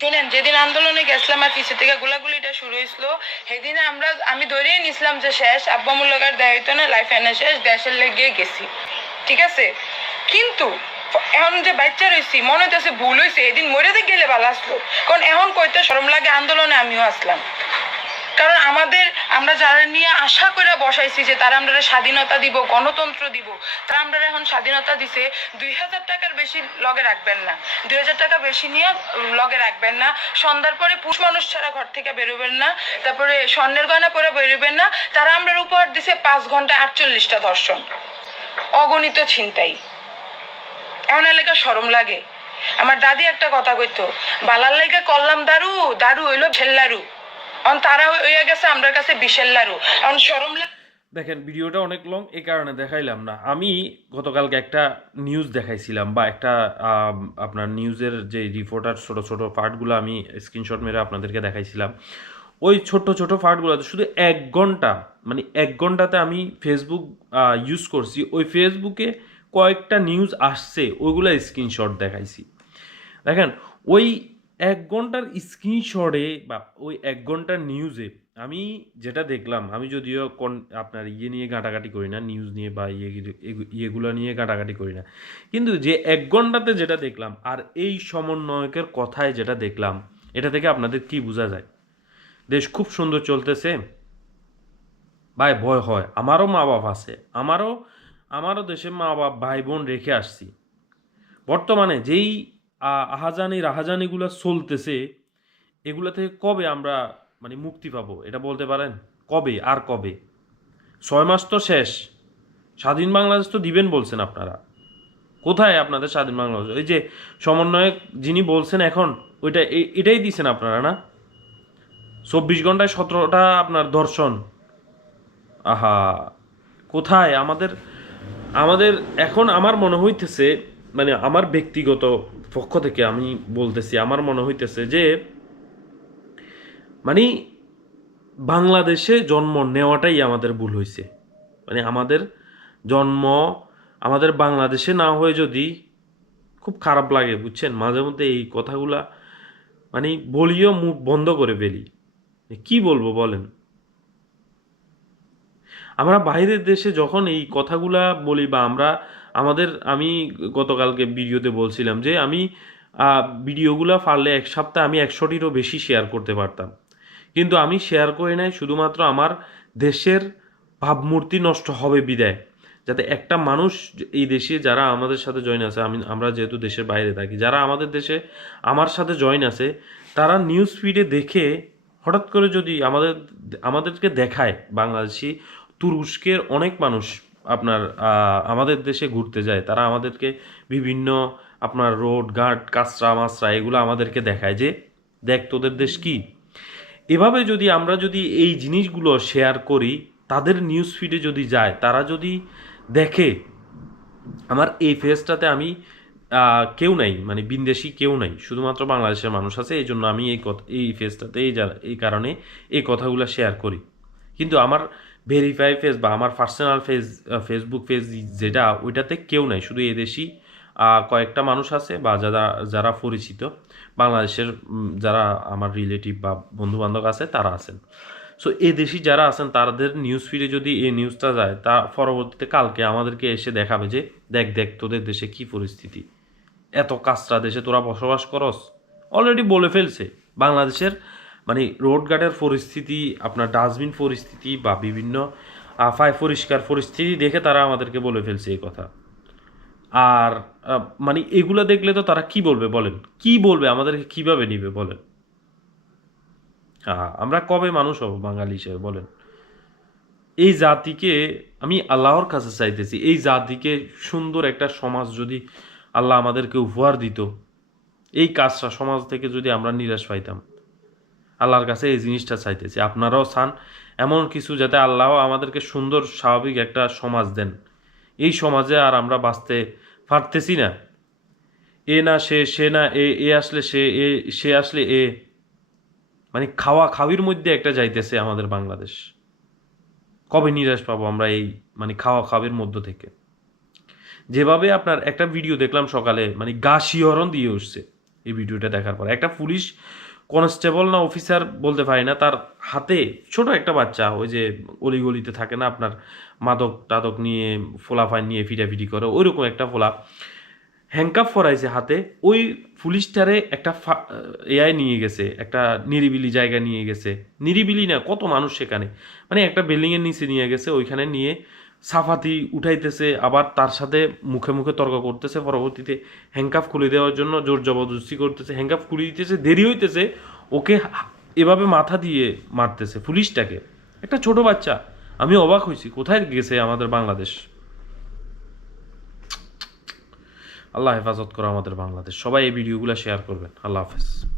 শুনেন, যেদিন আন্দোলনে গেছিলাম আর পিছে থেকে গোলাগুলিটা শুরু হয়েছিল, সেদিন আমরা, আমি ধরেই নিছিলাম যে শেষ আব্বামুল্লাগার দেয় হইতো না লাইফ এনে শেষ, দেশের লেগে গেছি। ঠিক আছে? কিন্তু, এখন যে বাচ্চা রয়েছি, মনে হইতেছে ভুল হয়েছে এদিন মরে গেলে ভালো আসলো। কারণ এখন কইতে সরম লাগে আন্দোলনে আমিও আসলাম। কারণ আমাদের আমরা যারা নিয়ে আশা করে বসাইছি যে তারা আমরা স্বাধীনতা দিব, গণতন্ত্র দিব তারা আমরা এখন স্বাধীনতা দিছে, দুই হাজার টাকার বেশি লগে রাখবেন না। দুই হাজার টাকা বেশি নিয়ে লগে রাখবেন না। সন্ধ্যার পরে পুষ মানুষ ছাড়া ঘর থেকে বেরোবেন না। তারপরে স্বর্ণের গয়না পরে বেরোবেন না। তারা আমরা উপহার দিছে পাঁচ ঘণ্টা আটচল্লিশটা দর্শন অগণিত ছিনতাই। এমন এলাকা সরম লাগে। আমার দাদি একটা কথা কইতো, বালার লেগে করলাম দারু দারু হইল ছেল্লারু তারা হইয়া গেছে আমার কাছে লারু এখন সরম দেখেন, ভিডিওটা অনেক লং এই কারণে দেখাইলাম না। আমি গতকালকে একটা নিউজ দেখাইছিলাম বা একটা আপনার নিউজের যে রিপোর্টার ছোট ছোট পার্টগুলো আমি স্ক্রিনশট মেরে আপনাদেরকে দেখাইছিলাম, ওই ছোট ছোট পার্টগুলোতে শুধু এক ঘণ্টা মানে এক ঘন্টাতে আমি ফেসবুক ইউজ করছি। ওই ফেসবুকে কয়েকটা নিউজ আসছে, ওইগুলো স্ক্রিনশট দেখাইছি। দেখেন, ওই এক ঘণ্টার স্ক্রিনশটে বা ওই এক ঘণ্টার নিউজে আমি যেটা দেখলাম, আমি যদিও কোন আপনার ইয়ে নিয়ে ঘাটাঘাটি করি না নিউজ নিয়ে বা ইয়ে ইয়েগুলো নিয়ে ঘাটাঘাটি করি না। কিন্তু যে এক ঘন্টাতে যেটা দেখলাম আর এই সমন্বয়কের কথায় যেটা দেখলাম, এটা থেকে আপনাদের কি বোঝা যায়? দেশ খুব সুন্দর চলতেছে। ভাই, ভয় হয়। আমারও মা বাপ আছে। আমারও আমারও দেশে মা বাপ ভাই বোন রেখে আসছি। বর্তমানে যেই আহাজানি রাহাজানিগুলো চলতেছে, এগুলো থেকে কবে আমরা মানে মুক্তি পাবো? এটা বলতে পারেন? কবে? আর কবে? ছয় মাস তো শেষ। স্বাধীন বাংলাদেশ তো দিবেন বলছেন আপনারা। কোথায় আপনাদের স্বাধীন বাংলাদেশ? ওই যে সমন্বয়ক যিনি বলছেন এখন, ওইটা এটাই দিছেন আপনারা না? চব্বিশ ঘন্টায় সতেরোটা আপনার দর্শন আহা! কোথায়? আমাদের আমাদের, এখন আমার মনে হইতেছে মানে আমার ব্যক্তিগত পক্ষ থেকে আমি বলতেছি, আমার মনে হইতেছে যে মানে বাংলাদেশে জন্ম নেওয়াটাই আমাদের ভুল হয়েছে মানে আমাদের জন্ম, আমাদের বাংলাদেশে না হয়ে যদি খুব খারাপ লাগে, বুঝছেন? মাঝে মধ্যে এই কথাগুলা মানে বলিও মুখ বন্ধ করে ফেলি। কি বলব বলেন? আমরা বাইরের দেশে যখন এই কথাগুলা বলি বা আমরা আমাদের, আমি গতকালকে ভিডিওতে বলছিলাম যে আমি ভিডিওগুলো পারলে এক সপ্তাহে আমি একশোটিরও বেশি শেয়ার করতে পারতাম। কিন্তু আমি শেয়ার করি নাই, শুধুমাত্র আমার দেশের ভাবমূর্তি নষ্ট হবে বিদায়। যাতে একটা মানুষ এই দেশে যারা আমাদের সাথে জয়েন আছে, আমি, আমরা যেহেতু দেশের বাইরে থাকি, যারা আমাদের দেশে আমার সাথে জয়েন আছে, তারা নিউজ ফিডে দেখে হঠাৎ করে যদি আমাদের, আমাদেরকে দেখায় বাংলাদেশি তুরস্কের অনেক মানুষ আপনার আমাদের দেশে ঘুরতে যায়, তারা আমাদেরকে বিভিন্ন আপনার রোড ঘাট, কাঁচরা, মাছরা, এগুলো আমাদেরকে দেখায় যে, দেখ, তোদের দেশ কি? এভাবে যদি আমরা যদি এই জিনিসগুলো শেয়ার করি, তাদের নিউজ ফিডে যদি যায়, তারা যদি দেখে, আমার এই ফেজটাতে আমি কেউ নাই মানে বিন্দেশি কেউ নাই, শুধুমাত্র বাংলাদেশের মানুষ আছে, এই জন্য আমি এই কথা, এই ফেজটাতে এই এই কারণে এই কথাগুলো শেয়ার করি। কিন্তু আমার ভেরিফাই ফেজ বা আমার পার্সোনাল ফেজ ফেসবুক পেজ যেটা, ওইটাতে কেউ নাই। শুধু এদেশি কয়েকটা মানুষ আছে বা যারা যারা পরিচিত। বাংলাদেশের যারা আমার রিলেটিভ বা বন্ধু বান্ধব আছে, তারা আছেন। সো এ দেশি যারা আছেন, তাদের নিউজ ফিডে যদি এই নিউজটা যায়, তা পরবর্তীতে কালকে আমাদেরকে এসে দেখাবে যে, দেখ দেখ, তোদের দেশে কি পরিস্থিতি? এত কাজটা দেশে তোরা বসবাস করস? অলরেডি বলে ফেলছে। বাংলাদেশের মানে রোডঘাটের পরিস্থিতি, আপনার ডাস্টবিন পরিস্থিতি বা বিভিন্ন আফায় পরিষ্কার পরিস্থিতি দেখে তারা আমাদেরকে বলে ফেলছে এই কথা। আর মানে এগুলো দেখলে তো তারা কি বলবে বলেন? কি বলবে? আমাদেরকে কীভাবে নিবে বলেন? আমরা কবে মানুষ হব বাঙালি হিসেবে বলেন? এই জাতিকে আমি আল্লাহর কাছে চাইতেছি, এই জাতিকে সুন্দর একটা সমাজ যদি আল্লাহ আমাদেরকে উপহার দিত, এই কাজটা সমাজ থেকে যদি আমরা নিরাশ পাইতাম। আল্লাহর কাছে এই জিনিসটা চাইতেছি। আপনারাও চান এমন কিছু যাতে আল্লাহ আমাদেরকে সুন্দর, স্বাভাবিক একটা সমাজ দেন। এই সমাজে আর আমরা বাঁচতে পারতেছি না। এ না সে সে না এ এ আসলে সে, এ, সে আসলে এ। মানে খাওয়া খাওয়ির মধ্যে একটা যাইতেছে আমাদের বাংলাদেশ। কবে নিরাশ পাবো আমরা এই মানে খাওয়া খাওয়ির মধ্য থেকে? যেভাবে আপনার একটা ভিডিও দেখলাম সকালে মানে গা শিহরণ দিয়ে উঠছে এই ভিডিওটা দেখার পর। একটা পুলিশ কনস্টেবল না অফিসার বলতে পারি না, তার হাতে ছোট একটা বাচ্চা, ওই যে অলিগলিতে থাকে না, আপনার মাদক টাদক নিয়ে ফোলাফাই নিয়ে ফিটাফিটি করে, ওইরকম একটা ফোলা। হ্যাংকাপ ফরাইছে হাতে, ওই পুলিশটারে একটা এআই নিয়ে গেছে, একটা নিরিবিলি জায়গা নিয়ে গেছে। নিরিবিলি না, কত মানুষ সেখানে। মানে একটা বিল্ডিংয়ের নিচে নিয়ে গেছে, ওইখানে নিয়ে সাফাতি উঠাইতেছে, আবার তার সাথে মুখে মুখে তর্ক করতেছে, পরবর্তীতে হ্যাংকাপ খুলে দেওয়ার জন্য জোর জবরদস্তি করতেছে হ্যাংকাপ খুলে দিতেছে, দেরি হইতেছে, ওকে এভাবে মাথা দিয়ে মারতেছে পুলিশটাকে। একটা ছোট বাচ্চা, আমি অবাক হয়েছি কোথায় গেছে আমাদের বাংলাদেশ? আল্লাহ হেফাজত করো আমাদের বাংলাদেশ। সবাই এই ভিডিওগুলো শেয়ার করবেন। আল্লাহ হাফেজ।